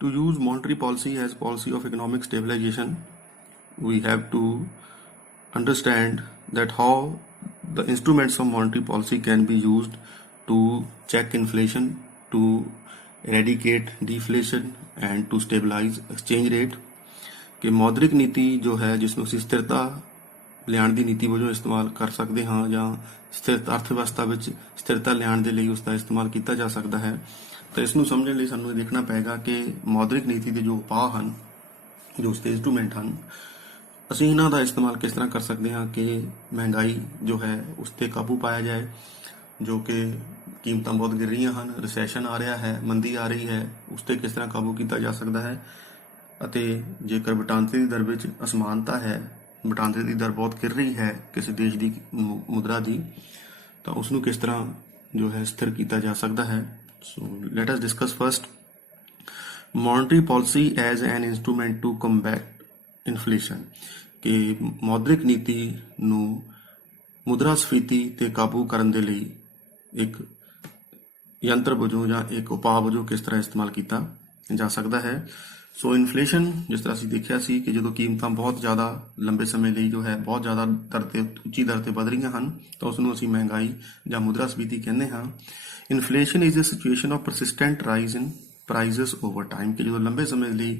To use monetary policy as policy of economic stabilization, we have to understand that how the instruments of monetary policy can be used to check inflation, to eradicate deflation and to stabilize exchange rate। कि मौद्रिक ਨੀਤੀ ਜੋ ਹੈ ਜਿਸ ਨੂੰ ਅਸੀਂ ਸਥਿਰਤਾ ਲਿਆਉਣ ਦੀ ਨੀਤੀ ਵਜੋਂ ਇਸਤੇਮਾਲ ਕਰ ਸਕਦੇ ਹਾਂ ਜਾਂ ਸਥਿਰ ਅਰਥ ਵਿਵਸਥਾ ਵਿੱਚ ਸਥਿਰਤਾ ਲਿਆਉਣ ਦੇ ਲਈ ਉਸ ਦਾ ਇਸਤੇਮਾਲ ਕੀਤਾ ਜਾ ਸਕਦਾ ਹੈ। ਤਾਂ ਇਸ ਨੂੰ ਸਮਝਣ ਲਈ ਸਾਨੂੰ ਇਹ ਦੇਖਣਾ ਪਏਗਾ ਕਿ ਮੌਦਰਿਕ ਨੀਤੀ ਦੇ ਜੋ ਉਪਾਅ ਹਨ, ਜੋ ਇੰਸਟਰੂਮੈਂਟ ਹਨ, ਅਸੀਂ ਇਹਨਾਂ ਦਾ ਇਸਤੇਮਾਲ ਕਿਸ ਤਰ੍ਹਾਂ ਕਰ ਸਕਦੇ ਹਾਂ ਕਿ ਮਹਿੰਗਾਈ ਜੋ ਹੈ ਉਸ 'ਤੇ ਕਾਬੂ ਪਾਇਆ ਜਾਏ, ਜੋ ਕਿ ਕੀਮਤਾਂ ਬਹੁਤ ਗਿਰ ਰਹੀਆਂ ਹਨ, ਰਿਸੈਸ਼ਨ ਆ ਰਿਹਾ ਹੈ, ਮੰਦੀ ਆ ਰਹੀ ਹੈ, ਉਸ 'ਤੇ ਕਿਸ ਤਰ੍ਹਾਂ ਕਾਬੂ ਕੀਤਾ ਜਾ ਸਕਦਾ ਹੈ। ਅਤੇ ਜੇਕਰ ਵਟਾਂਦਰੇ ਦੀ ਦਰ ਵਿੱਚ ਅਸਮਾਨਤਾ ਹੈ, ਵਟਾਂਦਰੇ ਦੀ ਦਰ ਬਹੁਤ ਗਿਰ ਰਹੀ ਹੈ ਕਿਸੇ ਦੇਸ਼ ਦੀ ਮੁਦਰਾ ਦੀ, ਤਾਂ ਉਸ ਨੂੰ ਕਿਸ ਤਰ੍ਹਾਂ ਜੋ ਹੈ ਸਥਿਰ ਕੀਤਾ ਜਾ ਸਕਦਾ ਹੈ। So let us discuss first monetary policy as an instrument to combat inflation. ਕਿ ਮੌਦਰਿਕ ਨੀਤੀ ਨੂੰ ਮੁਦਰਾਸਫੀਤੀ 'ਤੇ ਕਾਬੂ ਕਰਨ ਦੇ ਲਈ ਇੱਕ ਯੰਤਰ ਵਜੋਂ ਜਾਂ ਇੱਕ ਉਪਾਅ ਵਜੋਂ ਕਿਸ ਤਰ੍ਹਾਂ ਇਸਤੇਮਾਲ ਕੀਤਾ ਜਾ ਸਕਦਾ ਹੈ। ਸੋ ਇਨਫਲੇਸ਼ਨ ਜਿਸ ਤਰ੍ਹਾਂ ਅਸੀਂ ਦੇਖਿਆ ਸੀ ਕਿ ਜਦੋਂ ਕੀਮਤਾਂ ਬਹੁਤ ਜ਼ਿਆਦਾ ਲੰਬੇ ਸਮੇਂ ਲਈ ਜੋ ਹੈ ਬਹੁਤ ਜ਼ਿਆਦਾ ਦਰ 'ਤੇ ਉੱਚੀ ਦਰ 'ਤੇ ਵਧ ਰਹੀਆਂ ਹਨ ਤਾਂ ਉਸ ਨੂੰ ਅਸੀਂ ਮਹਿੰਗਾਈ ਜਾਂ ਮੁਦਰਾਸਫੀਤੀ ਕਹਿੰਦੇ ਹਾਂ। Inflation is a situation of persistent rise in prices over time. ਕਿ ਜਦੋਂ ਲੰਬੇ ਸਮੇਂ ਲਈ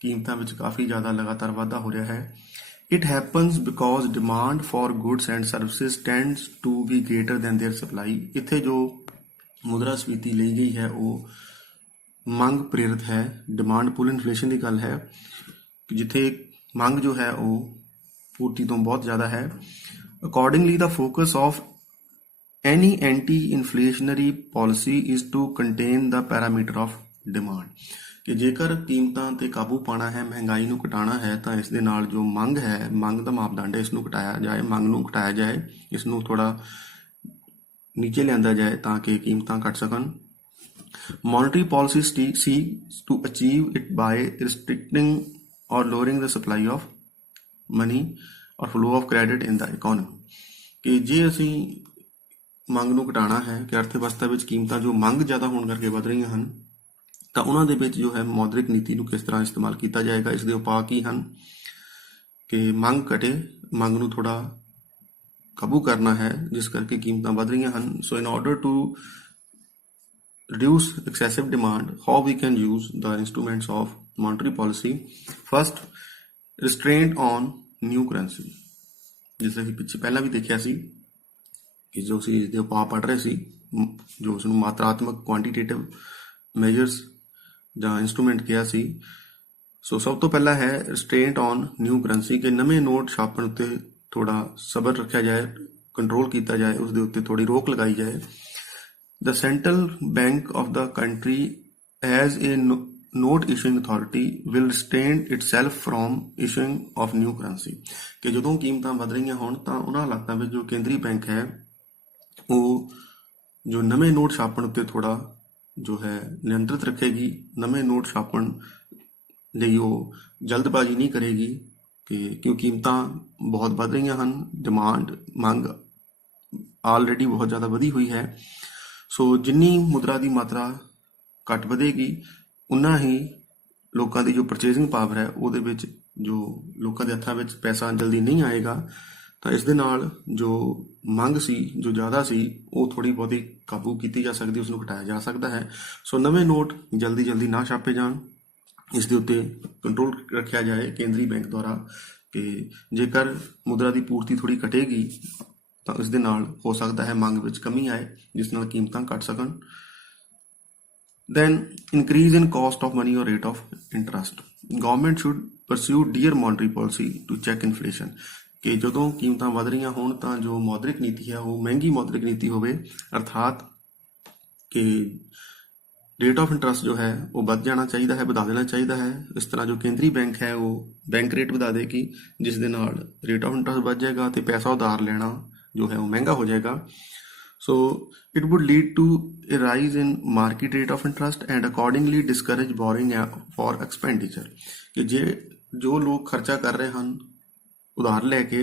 ਕੀਮਤਾਂ ਵਿੱਚ ਕਾਫੀ ਜ਼ਿਆਦਾ ਲਗਾਤਾਰ ਵਾਧਾ ਹੋ ਰਿਹਾ ਹੈ। It happens because demand for goods and services tends to be greater than their supply। ਇੱਥੇ ਜੋ ਮੁਦਰਾਸਫੀਤੀ ਲਈ ਗਈ ਹੈ ਉਹ ਮੰਗ ਪ੍ਰੇਰਿਤ ਹੈ, ਡਿਮਾਂਡ ਪੁਲ ਇਨਫਲੇਸ਼ਨ ਦੀ ਗੱਲ ਹੈ, ਜਿੱਥੇ ਮੰਗ ਜੋ ਹੈ ਉਹ ਪੂਰਤੀ ਤੋਂ ਬਹੁਤ ਜ਼ਿਆਦਾ ਹੈ। Accordingly, the focus of any anti-inflationary policy is to contain the parameter of demand। ਕਿ ਜੇਕਰ ਕੀਮਤਾਂ 'ਤੇ ਕਾਬੂ ਪਾਉਣਾ ਹੈ, ਮਹਿੰਗਾਈ ਨੂੰ ਘਟਾਉਣਾ ਹੈ ਤਾਂ ਇਸ ਦੇ ਨਾਲ ਜੋ ਮੰਗ ਹੈ, ਮੰਗ ਦਾ ਮਾਪਦੰਡ ਹੈ, ਇਸ ਨੂੰ ਘਟਾਇਆ ਜਾਏ, ਮੰਗ ਨੂੰ ਘਟਾਇਆ ਜਾਏ, ਇਸ ਨੂੰ ਥੋੜ੍ਹਾ ਨੀਚੇ ਲਿਆਂਦਾ ਜਾਏ ਤਾਂ ਕਿ ਕੀਮਤਾਂ ਘਟ ਸਕਣ। ਮੋਨਟਰੀ policy seeks to achieve it by restricting or lowering the supply of money or flow of credit in the economy। ਕਿ ਜੇ ਅਸੀਂ ਮੰਗ ਨੂੰ ਘਟਾਉਣਾ ਹੈ ਕਿ ਅਰਥ ਵਿਵਸਥਾ ਵਿੱਚ ਕੀਮਤਾਂ ਜੋ ਮੰਗ ਜ਼ਿਆਦਾ ਹੋਣ ਕਰਕੇ ਵਧ ਰਹੀਆਂ ਹਨ ਤਾਂ ਉਹਨਾਂ ਦੇ ਵਿੱਚ ਜੋ ਹੈ ਮੌਦਰਿਕ ਨੀਤੀ ਨੂੰ ਕਿਸ ਤਰ੍ਹਾਂ ਇਸਤੇਮਾਲ ਕੀਤਾ ਜਾਏਗਾ, ਇਸ ਦੇ ਉਪਾਅ ਕੀ ਹਨ। ਕਿ ਮੰਗ ਘਟੇ, ਮੰਗ ਨੂੰ ਥੋੜ੍ਹਾ ਕਾਬੂ ਕਰਨਾ ਹੈ ਜਿਸ ਕਰਕੇ ਕੀਮਤਾਂ ਵੱਧ ਰਹੀਆਂ ਹਨ। So in order to reduce excessive demand, how we can use the instruments of monetary policy। First, restraint on new currency। ਜਿਸ ਅਸੀਂ ਪਿੱਛੇ ਪਹਿਲਾਂ ਵੀ ਦੇਖਿਆ ਸੀ ਕਿ ਜੋ ਅਸੀਂ ਇਸਦੇ ਉਪਾਅ ਪੜ੍ਹ ਰਹੇ ਸੀ, ਜੋ ਉਸਨੂੰ ਮਾਤਰਾਤਮਕ ਕੁਆਂਟੀਟੇਟਿਵ ਮੈਜਰਸ ਜਾਂ ਇੰਸਟਰੂਮੈਂਟ ਕਿਹਾ ਸੀ। ਸੋ ਸਭ ਤੋਂ ਪਹਿਲਾਂ ਹੈ ਰਿਸਟ੍ਰੇਂਟ ਔਨ ਨਿਊ ਕਰੰਸੀ। ਕਿ ਨਵੇਂ ਨੋਟ ਛਾਪਣ ਉੱਤੇ ਥੋੜ੍ਹਾ ਸਬਰ ਰੱਖਿਆ ਜਾਏ, ਕੰਟਰੋਲ ਕੀਤਾ ਜਾਏ, ਉਸ ਦੇ ਉੱਤੇ ਥੋੜ੍ਹੀ ਰੋਕ ਲਗਾਈ ਜਾਏ। The central bank of the country as a note issuing authority will restrain itself from issuing of new currency। ਕਿ ਜਦੋਂ ਕੀਮਤਾਂ ਵੱਧ ਰਹੀਆਂ ਹੋਣ ਤਾਂ ਉਹਨਾਂ ਹਾਲਾਤਾਂ ਵਿੱਚ ਜੋ ਕੇਂਦਰੀ ਬੈਂਕ ਹੈ ਉਹ ਜੋ ਨਵੇਂ ਨੋਟ ਛਾਪਣ ਉੱਤੇ ਥੋੜ੍ਹਾ ਜੋ ਹੈ ਨਿਯੰਤਰਿਤ ਰੱਖੇਗੀ। ਨਵੇਂ ਨੋਟ ਛਾਪਣ ਲਈ ਉਹ ਜਲਦਬਾਜ਼ੀ ਨਹੀਂ ਕਰੇਗੀ ਕਿ ਕਿਉਂ ਕੀਮਤਾਂ ਬਹੁਤ ਵੱਧ ਰਹੀਆਂ ਹਨ, ਡਿਮਾਂਡ ਮੰਗ ਆਲਰੇਡੀ ਬਹੁਤ ਜ਼ਿਆਦਾ ਵਧੀ ਹੋਈ ਹੈ। ਸੋ ਜਿੰਨੀ ਮੁਦਰਾ ਦੀ ਮਾਤਰਾ ਘੱਟ ਵਧੇਗੀ ਉਨਾ ਹੀ ਲੋਕਾਂ ਦੀ ਜੋ ਪਰਚੇਜ਼ਿੰਗ ਪਾਵਰ ਹੈ ਉਹਦੇ ਵਿੱਚ ਜੋ ਲੋਕਾਂ ਦੇ ਹੱਥਾਂ ਵਿੱਚ ਪੈਸਾ ਜਲਦੀ ਨਹੀਂ ਆਏਗਾ ਤਾਂ ਇਸ ਦੇ ਨਾਲ ਜੋ ਮੰਗ ਸੀ, ਜੋ ਜ਼ਿਆਦਾ ਸੀ, ਉਹ ਥੋੜ੍ਹੀ ਬਹੁਤੀ ਕਾਬੂ ਕੀਤੀ ਜਾ ਸਕਦੀ, ਉਸ ਨੂੰ ਘਟਾਇਆ ਜਾ ਸਕਦਾ ਹੈ। ਸੋ ਨਵੇਂ ਨੋਟ ਜਲਦੀ ਨਾ ਛਾਪੇ ਜਾਣ, ਇਸ ਦੇ ਉੱਤੇ ਕੰਟਰੋਲ ਰੱਖਿਆ ਜਾਏ ਕੇਂਦਰੀ ਬੈਂਕ ਦੁਆਰਾ। ਕਿ ਜੇਕਰ ਮੁਦਰਾ ਦੀ ਪੂਰਤੀ ਥੋੜ੍ਹੀ ਘਟੇਗੀ ਤਾਂ ਇਸ ਦੇ ਨਾਲ ਹੋ ਸਕਦਾ ਹੈ ਮੰਗ ਵਿੱਚ ਕਮੀ ਆਏ ਜਿਸ ਨਾਲ ਕੀਮਤਾਂ ਘਟ ਸਕਣ। Then increase in cost of money or rate of interest. Government should pursue dear monetary policy to check inflation. ਕਿ ਜਦੋਂ ਕੀਮਤਾਂ ਵੱਧ ਰਹੀਆਂ ਹੋਣ ਤਾਂ ਜੋ ਮੌਦਰਿਕ ਨੀਤੀ ਹੈ ਉਹ ਮਹਿੰਗੀ ਮੌਦਰਿਕ ਨੀਤੀ ਹੋਵੇ, ਅਰਥਾਤ ਕਿ ਰੇਟ ਆਫ ਇੰਟਰਸਟ ਜੋ ਹੈ ਉਹ ਵੱਧ ਜਾਣਾ ਚਾਹੀਦਾ ਹੈ, ਵਧਾ ਦੇਣਾ ਚਾਹੀਦਾ ਹੈ। ਇਸ ਤਰ੍ਹਾਂ ਜੋ ਕੇਂਦਰੀ ਬੈਂਕ ਹੈ ਉਹ ਬੈਂਕ ਰੇਟ ਵਧਾ ਦੇਗੀ ਜਿਸ ਦੇ ਨਾਲ ਰੇਟ ਆਫ ਇੰਟਰਸਟ ਵੱਧ ਜਾਏਗਾ ਅਤੇ ਪੈਸਾ ਉਧਾਰ ਲੈਣਾ ਜੋ ਹੈ ਉਹ ਮਹਿੰਗਾ ਹੋ ਜਾਏਗਾ। So it would lead to a rise in market rate of interest and accordingly discourage borrowing for expenditure। ਕਿ ਜੇ ਜੋ ਲੋਕ ਖਰਚਾ ਕਰ ਰਹੇ ਹਨ ਉਧਾਰ ਲੈ ਕੇ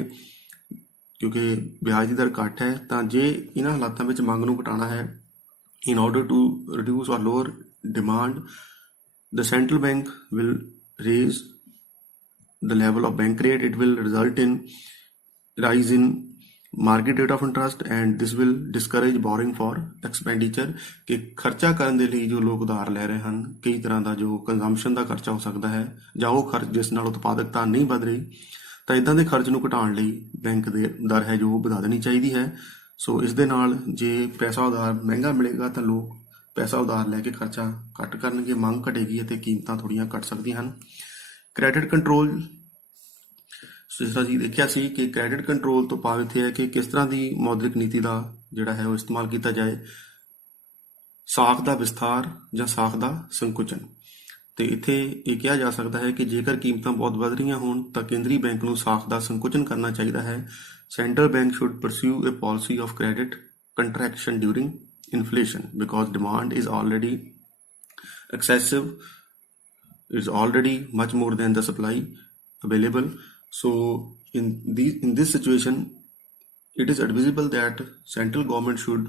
ਕਿਉਂਕਿ ਵਿਆਜ ਦੀ ਦਰ ਘੱਟ ਹੈ, ਤਾਂ ਜੇ ਇਹਨਾਂ ਹਾਲਾਤਾਂ ਵਿੱਚ ਮੰਗ ਨੂੰ ਘਟਾਉਣਾ ਹੈ in order to reduce or lower demand the central bank will raise the level of bank rate. It will result in rise in market rate of interest and this will discourage borrowing for expenditure ਕਿ ਖਰਚਾ ਕਰਨ ਦੇ ਲਈ ਜੋ ਲੋਕ ਉਧਾਰ ਲੈ ਰਹੇ ਹਨ ਕਈ ਤਰ੍ਹਾਂ ਦਾ ਜੋ ਕੰਜ਼ੰਪਸ਼ਨ ਦਾ ਖਰਚਾ ਹੋ ਸਕਦਾ ਹੈ ਜਾਂ ਉਹ ਖਰਚ ਜਿਸ ਨਾਲ ਉਤਪਾਦਕਤਾ ਨਹੀਂ ਵਧ ਰਹੀ ਤਾਂ ਇਦਾਂ ਦੇ ਖਰਚ ਨੂੰ ਘਟਾਉਣ ਲਈ ਬੈਂਕ ਦੇ ਦਰ ਹੈ ਜੋ ਵਧਾ ਦੇਣੀ ਚਾਹੀਦੀ ਹੈ। ਸੋ ਇਸ ਦੇ ਨਾਲ ਜੇ ਪੈਸਾ ਉਧਾਰ ਮਹਿੰਗਾ ਮਿਲੇਗਾ ਤਾਂ ਲੋਕ ਪੈਸਾ ਉਧਾਰ ਲੈ ਕੇ ਖਰਚਾ ਘੱਟ ਕਰਨਗੇ, ਮੰਗ ਘਟੇਗੀ ਅਤੇ ਕੀਮਤਾਂ ਥੋੜ੍ਹੀਆਂ ਘਟ ਸਕਦੀਆਂ ਹਨ। ਕ੍ਰੈਡਿਟ ਕੰਟਰੋਲ, ਜਿਸ ਤਰ੍ਹਾਂ ਜੀ ਦੇਖਿਆ ਸੀ ਕਿ ਕ੍ਰੈਡਿਟ ਕੰਟਰੋਲ ਤੋਂ ਭਾਵ ਇੱਥੇ ਹੈ ਕਿ ਕਿਸ ਤਰ੍ਹਾਂ ਦੀ ਮੌਦਰਿਕ ਨੀਤੀ ਦਾ ਜਿਹੜਾ ਹੈ ਉਹ ਇਸਤੇਮਾਲ ਕੀਤਾ ਜਾਏ, ਸਾਖ ਦਾ ਵਿਸਥਾਰ ਜਾਂ ਸਾਖ ਦਾ ਸੰਕੁਚਨ। ਤੇ ਇੱਥੇ ਇਹ ਕਿਹਾ ਜਾ ਸਕਦਾ ਹੈ ਕਿ ਜੇਕਰ ਕੀਮਤਾਂ ਬਹੁਤ ਵੱਧ ਰਹੀਆਂ ਹੋਣ ਤਾਂ ਕੇਂਦਰੀ ਬੈਂਕ ਨੂੰ ਸਾਖ ਦਾ ਸੰਕੁਚਨ ਕਰਨਾ ਚਾਹੀਦਾ ਹੈ। Central bank should pursue a policy of credit contraction during inflation because demand is already excessive, is already much more than the supply available. So in this situation it is advisable that central government should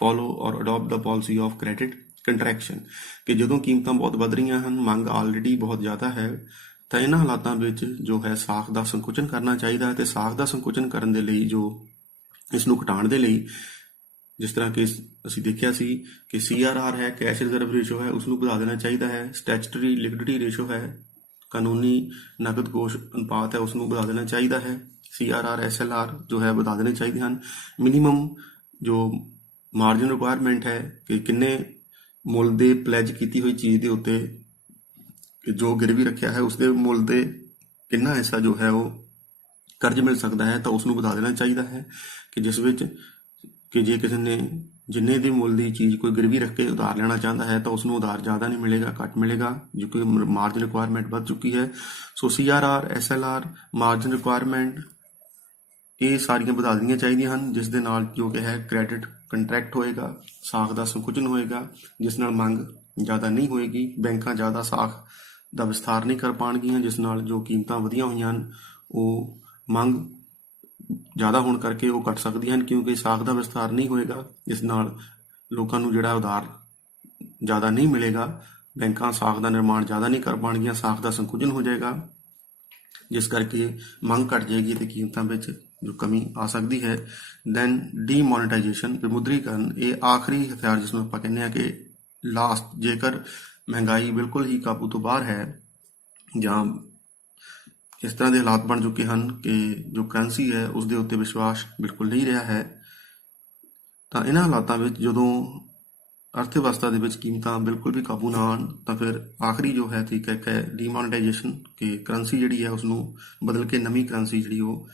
follow or adopt the policy of credit contraction ਕਿ ਜਦੋਂ ਕੀਮਤਾਂ ਬਹੁਤ ਵੱਧ ਰਹੀਆਂ ਹਨ, ਮੰਗ already ਬਹੁਤ ਜ਼ਿਆਦਾ ਹੈ ਤਾਂ ਇਹਨਾਂ ਹਾਲਾਤਾਂ ਵਿੱਚ ਜੋ ਹੈ ਸਾਖ ਦਾ ਸੰਕੁਚਨ ਕਰਨਾ ਚਾਹੀਦਾ ਹੈ। ਤੇ ਸਾਖ ਦਾ ਸੰਕੁਚਨ ਕਰਨ ਦੇ ਲਈ ਜੋ ਇਸ ਨੂੰ ਘਟਾਉਣ ਦੇ ਲਈ ਜਿਸ ਤਰ੍ਹਾਂ ਕਿ ਅਸੀਂ ਦੇਖਿਆ ਸੀ ਕਿ CRR ਹੈ, ਕੈਸ਼ ਰਿਜ਼ਰਵ ਰੇਸ਼ੋ ਹੈ, ਉਸ ਨੂੰ ਵਧਾ ਦੇਣਾ ਚਾਹੀਦਾ ਹੈ। ਸਟੈਚੂਟਰੀ ਲਿਕੁਇਡਿਟੀ ਰੇਸ਼ੋ ਹੈ, ਕਾਨੂੰਨੀ ਨਕਦ ਕੋਸ਼ ਅਨੁਪਾਤ ਹੈ, ਉਸ ਨੂੰ ਵਧਾ ਦੇਣਾ ਚਾਹੀਦਾ ਹੈ। CRR SLR ਜੋ ਹੈ ਵਧਾ ਦੇਣੇ ਚਾਹੀਦੇ ਹਨ। ਮਿਨੀਮਮ ਜੋ ਮਾਰਜਨ ਰਿਕੁਆਇਰਮੈਂਟ ਹੈ ਕਿ ਕਿੰਨੇ ਮੁੱਲ ਦੇ ਪਲੈਜ ਕੀਤੀ ਹੋਈ ਚੀਜ਼ ਦੇ ਉੱਤੇ ਜੋ ਗਿਰਵੀ ਰੱਖਿਆ ਹੈ ਉਸਦੇ ਮੁੱਲ ਦੇ ਕਿੰਨਾ ਹਿੱਸਾ ਜੋ ਹੈ ਉਹ ਕਰਜ਼ ਮਿਲ ਸਕਦਾ ਹੈ ਤਾਂ ਉਸ ਨੂੰ ਵਧਾ ਦੇਣਾ ਚਾਹੀਦਾ ਹੈ ਕਿ ਜਿਸ ਵਿੱਚ ਕਿ ਜੇ ਕਿਸੇ ਨੇ ਜਿੰਨੇ ਦੇ ਮੁੱਲ ਦੀ ਚੀਜ਼ ਕੋਈ ਗਿਰਵੀ ਰੱਖ ਕੇ ਉਧਾਰ ਲੈਣਾ ਚਾਹੁੰਦਾ ਹੈ ਤਾਂ ਉਸ ਨੂੰ ਉਧਾਰ ਜ਼ਿਆਦਾ ਨਹੀਂ ਮਿਲੇਗਾ, ਘੱਟ ਮਿਲੇਗਾ ਜੋ ਕਿ ਮਾਰਜਨ ਰਿਕੁਆਇਰਮੈਂਟ ਵੱਧ ਚੁੱਕੀ ਹੈ। ਸੋ CRR SLR ਮਾਰਜਨ ਰਿਕੁਆਇਰਮੈਂਟ ਇਹ ਸਾਰੀਆਂ ਵਧਾ ਦੇਣੀਆਂ ਚਾਹੀਦੀਆਂ ਹਨ ਜਿਸ ਦੇ ਨਾਲ ਜੋ ਕਿ ਹੈ ਕ੍ਰੈਡਿਟ ਕੰਟਰੈਕਟ ਹੋਏਗਾ, ਸਾਖ ਦਾ ਸੰਕੁਚਨ ਹੋਏਗਾ ਜਿਸ ਨਾਲ ਮੰਗ ਜ਼ਿਆਦਾ ਨਹੀਂ ਹੋਏਗੀ, ਬੈਂਕਾਂ ਜ਼ਿਆਦਾ ਸਾਖ ਦਾ ਵਿਸਥਾਰ ਨਹੀਂ ਕਰ ਪਾਉਣਗੀਆਂ ਜਿਸ ਨਾਲ ਜੋ ਕੀਮਤਾਂ ਵਧੀਆਂ ਹੋਈਆਂ ਹਨ ਉਹ ਮੰਗ ਜ਼ਿਆਦਾ ਹੋਣ ਕਰਕੇ ਉਹ ਘਟ ਸਕਦੀਆਂ ਹਨ ਕਿਉਂਕਿ ਸਾਖ ਦਾ ਵਿਸਥਾਰ ਨਹੀਂ ਹੋਏਗਾ। ਇਸ ਨਾਲ ਲੋਕਾਂ ਨੂੰ ਜਿਹੜਾ ਉਧਾਰ ਜ਼ਿਆਦਾ ਨਹੀਂ ਮਿਲੇਗਾ, ਬੈਂਕਾਂ ਸਾਖ ਦਾ ਨਿਰਮਾਣ ਜ਼ਿਆਦਾ ਨਹੀਂ ਕਰ ਪਾਉਣਗੀਆਂ, ਸਾਖ ਦਾ ਸੰਕੁਚਨ ਹੋ ਜਾਏਗਾ ਜਿਸ ਕਰਕੇ ਮੰਗ ਘਟ ਜਾਏਗੀ ਤੇ ਕੀਮਤਾਂ ਵਿੱਚ ਜੋ ਕਮੀ ਆ ਸਕਦੀ ਹੈ। ਦੈਨ ਡੀਮੋਨੇਟਾਈਜੇਸ਼ਨ, ਵਿਮੁਦਰੀਕਰਨ, ਇਹ ਆਖਰੀ ਹਥਿਆਰ ਜਿਸ ਨੂੰ ਆਪਾਂ ਕਹਿੰਦੇ ਹਾਂ ਕਿ ਲਾਸਟ, ਜੇਕਰ ਮਹਿੰਗਾਈ ਬਿਲਕੁਲ ਹੀ ਕਾਬੂ ਤੋਂ ਬਾਹਰ ਹੈ ਜਾਂ ਇਸ ਤਰ੍ਹਾਂ ਦੇ ਹਾਲਾਤ ਬਣ ਚੁੱਕੇ ਹਨ ਕਿ ਜੋ ਕਰੰਸੀ ਹੈ ਉਸ ਦੇ ਉੱਤੇ ਵਿਸ਼ਵਾਸ ਬਿਲਕੁਲ ਨਹੀਂ ਰਿਹਾ ਹੈ ਤਾਂ ਇਹਨਾਂ ਹਾਲਾਤਾਂ ਵਿੱਚ ਜਦੋਂ ਅਰਥ ਵਿਵਸਥਾ ਦੇ ਵਿੱਚ ਕੀਮਤਾਂ ਬਿਲਕੁਲ ਵੀ ਕਾਬੂ ਨਾ ਆਉਣ ਤਾਂ ਫਿਰ ਆਖਰੀ ਜੋ ਹੈ ਤਰੀਕਾ ਇੱਕ ਹੈ ਡੀਮੋਨੇਟਾਈਜੇਸ਼ਨ ਕਿ ਕਰੰਸੀ ਜਿਹੜੀ ਹੈ ਉਸ ਨੂੰ ਬਦਲ ਕੇ ਨਵੀਂ ਕਰੰਸੀ ਜਿਹੜੀ ਉਹ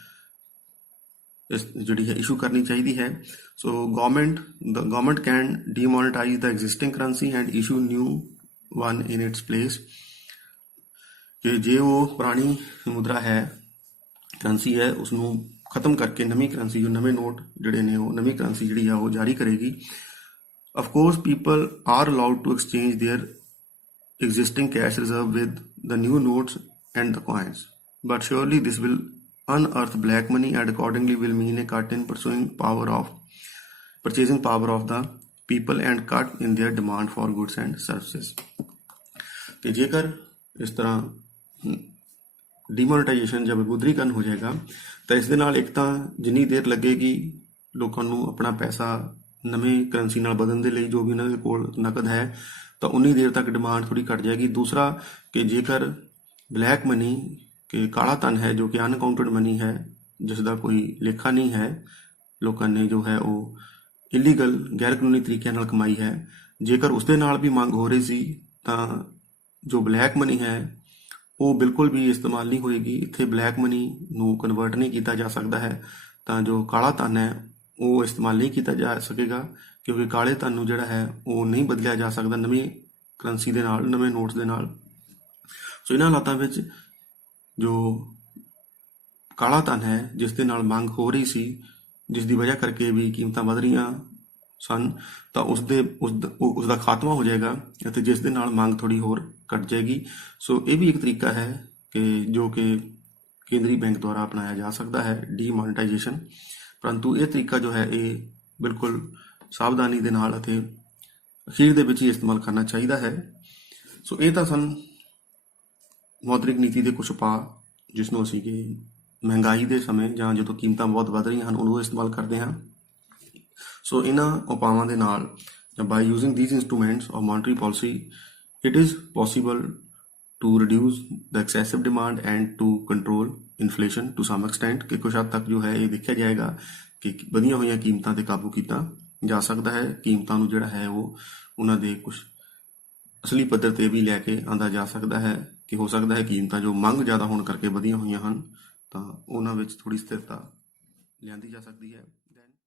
ਜਿਹੜੀ ਹੈ ਇਸ਼ੂ ਕਰਨੀ ਚਾਹੀਦੀ ਹੈ। So government can demonetise the existing currency and issue new one in its place ਕਿ ਜੇ ਉਹ ਪੁਰਾਣੀ ਮੁਦਰਾ ਹੈ, ਕਰੰਸੀ ਹੈ, ਉਸ ਨੂੰ ਖਤਮ ਕਰਕੇ ਨਵੀਂ ਕਰੰਸੀ ਜੋ ਨਵੇਂ ਨੋਟ ਜਿਹੜੇ ਨੇ ਉਹ ਨਵੀਂ ਕਰੰਸੀ ਜਿਹੜੀ ਆ ਉਹ ਜਾਰੀ ਕਰੇਗੀ। Of course, people are allowed to exchange their existing cash reserve with the new notes and the coins, but surely this will unearth black money and accordingly will mean a cut in purchasing power of the people and cut in their demand for goods and services। ਕਿ ਜੇਕਰ ਇਸ ਤਰ੍ਹਾਂ ਡੀਮੋਨੇਟਾਈਜੇਸ਼ਨ ਜਾਂ ਵਿਮੁਦਰੀਕਰਨ ਹੋ ਜਾਏਗਾ ਤਾਂ ਇਸ ਦੇ ਨਾਲ ਇੱਕ ਤਾਂ ਜਿੰਨੀ ਦੇਰ ਲੱਗੇਗੀ ਲੋਕਾਂ ਨੂੰ ਆਪਣਾ ਪੈਸਾ ਨਵੇਂ ਕਰੰਸੀ ਨਾਲ ਬਦਲਣ ਦੇ ਲਈ ਜੋ ਵੀ ਉਹਨਾਂ ਦੇ ਕੋਲ ਨਕਦ ਹੈ ਤਾਂ ਉਨੀ ਦੇਰ ਤੱਕ ਡਿਮਾਂਡ ਥੋੜ੍ਹੀ ਘਟ ਜਾਏਗੀ। ਦੂਸਰਾ ਕਿ ਜੇਕਰ ਬਲੈਕ ਮਨੀ ਕਿ ਕਾਲਾ ਧਨ ਹੈ ਜੋ ਕਿ ਅਨਅਕਾਊਂਟਡ ਮਨੀ ਹੈ ਜਿਸ ਦਾ ਕੋਈ ਲੇਖਾ ਨਹੀਂ ਹੈ, ਲੋਕਾਂ ਨੇ ਜੋ ਹੈ ਉਹ ਇਲੀਗਲ ਗੈਰ ਕਾਨੂੰਨੀ ਤਰੀਕਿਆਂ ਨਾਲ ਕਮਾਈ ਹੈ, ਜੇਕਰ ਉਸਦੇ ਨਾਲ ਵੀ ਮੰਗ ਹੋ ਰਹੀ ਸੀ ਤਾਂ ਜੋ ਬਲੈਕ ਮਨੀ ਹੈ ਉਹ ਬਿਲਕੁਲ ਵੀ ਇਸਤੇਮਾਲ ਨਹੀਂ ਹੋਏਗੀ। ਇੱਥੇ ਬਲੈਕ ਮਨੀ ਨੂੰ ਕਨਵਰਟ ਨਹੀਂ ਕੀਤਾ ਜਾ ਸਕਦਾ ਹੈ ਤਾਂ ਜੋ ਕਾਲਾ ਧਨ ਹੈ ਉਹ ਇਸਤੇਮਾਲ ਨਹੀਂ ਕੀਤਾ ਜਾ ਸਕੇਗਾ ਕਿਉਂਕਿ ਕਾਲੇ ਧਨ ਨੂੰ ਜਿਹੜਾ ਹੈ ਉਹ ਨਹੀਂ ਬਦਲਿਆ ਜਾ ਸਕਦਾ ਨਵੀਂ ਕਰੰਸੀ ਦੇ ਨਾਲ, ਨਵੇਂ ਨੋਟਸ ਦੇ ਨਾਲ। ਸੋ ਇਹਨਾਂ ਹਾਲਾਤਾਂ ਵਿੱਚ ਜੋ ਕਾਲਾ ਧਨ ਹੈ ਜਿਸ ਦੇ ਨਾਲ ਮੰਗ ਹੋ ਰਹੀ ਸੀ, ਜਿਸ ਦੀ ਵਜ੍ਹਾ ਕਰਕੇ ਵੀ ਕੀਮਤਾਂ ਵਧ ਰਹੀਆਂ ਸਨ ਤਾਂ ਉਸ ਦਾ ਖਾਤਮਾ ਹੋ ਜਾਏਗਾ ਅਤੇ ਜਿਸ ਦੇ ਨਾਲ ਮੰਗ ਥੋੜ੍ਹੀ ਹੋਰ ਘਟ ਜਾਏਗੀ। ਸੋ ਇਹ ਵੀ ਇੱਕ ਤਰੀਕਾ ਹੈ ਕਿ ਜੋ ਕਿ ਕੇਂਦਰੀ ਬੈਂਕ ਦੁਆਰਾ ਅਪਣਾਇਆ ਜਾ ਸਕਦਾ ਹੈ ਡੀਮੋਨੇਟਾਈਜੇਸ਼ਨ, ਪਰੰਤੂ ਇਹ ਤਰੀਕਾ ਜੋ ਹੈ ਇਹ ਬਿਲਕੁਲ ਸਾਵਧਾਨੀ ਦੇ ਨਾਲ ਅਤੇ ਅਖੀਰ ਦੇ ਵਿੱਚ ਹੀ ਇਸਤੇਮਾਲ ਕਰਨਾ ਚਾਹੀਦਾ ਹੈ। ਸੋ ਇਹ ਤਾਂ ਸਨ ਮੌਦਰਿਕ ਨੀਤੀ ਦੇ ਕੁਝ ਉਪਾਅ ਜਿਸ ਨੂੰ ਅਸੀਂ ਕਿ ਮਹਿੰਗਾਈ ਦੇ ਸਮੇਂ ਜਾਂ ਜਦੋਂ ਕੀਮਤਾਂ ਬਹੁਤ ਵੱਧ ਰਹੀਆਂ ਹਨ ਉਦੋਂ ਇਸਤੇਮਾਲ ਕਰਦੇ ਹਾਂ। ਸੋ ਇਹਨਾਂ ਉਪਾਵਾਂ ਦੇ ਨਾਲ ਜਾਂ by using these instruments of monetary policy it is possible to reduce the excessive demand and to control inflation to some extent ਕਿ ਕੁਝ ਹੱਦ ਤੱਕ ਜੋ ਹੈ ਇਹ ਦੇਖਿਆ ਜਾਏਗਾ ਕਿ ਵਧੀਆਂ ਹੋਈਆਂ ਕੀਮਤਾਂ ਤੇ ਕਾਬੂ ਕੀਤਾ ਜਾ ਸਕਦਾ ਹੈ। ਕੀਮਤਾਂ ਨੂੰ ਜਿਹੜਾ ਹੈ ਉਹ ਉਹਨਾਂ ਦੇ ਕੁਝ ਅਸਲੀ ਪੱਧਰ ਤੇ ਵੀ ਲੈ ਕੇ ਆਂਦਾ ਜਾ ਸਕਦਾ ਹੈ ਕਿ ਹੋ ਸਕਦਾ ਹੈ ਕੀਮਤਾਂ ਜੋ ਮੰਗ ਜ਼ਿਆਦਾ ਹੋਣ ਕਰਕੇ ਵਧੀਆਂ ਹੋਈਆਂ ਹਨ ਤਾਂ ਉਹਨਾਂ ਵਿੱਚ ਥੋੜ੍ਹੀ ਸਥਿਰਤਾ ਲਿਆਂਦੀ ਜਾ ਸਕਦੀ ਹੈ।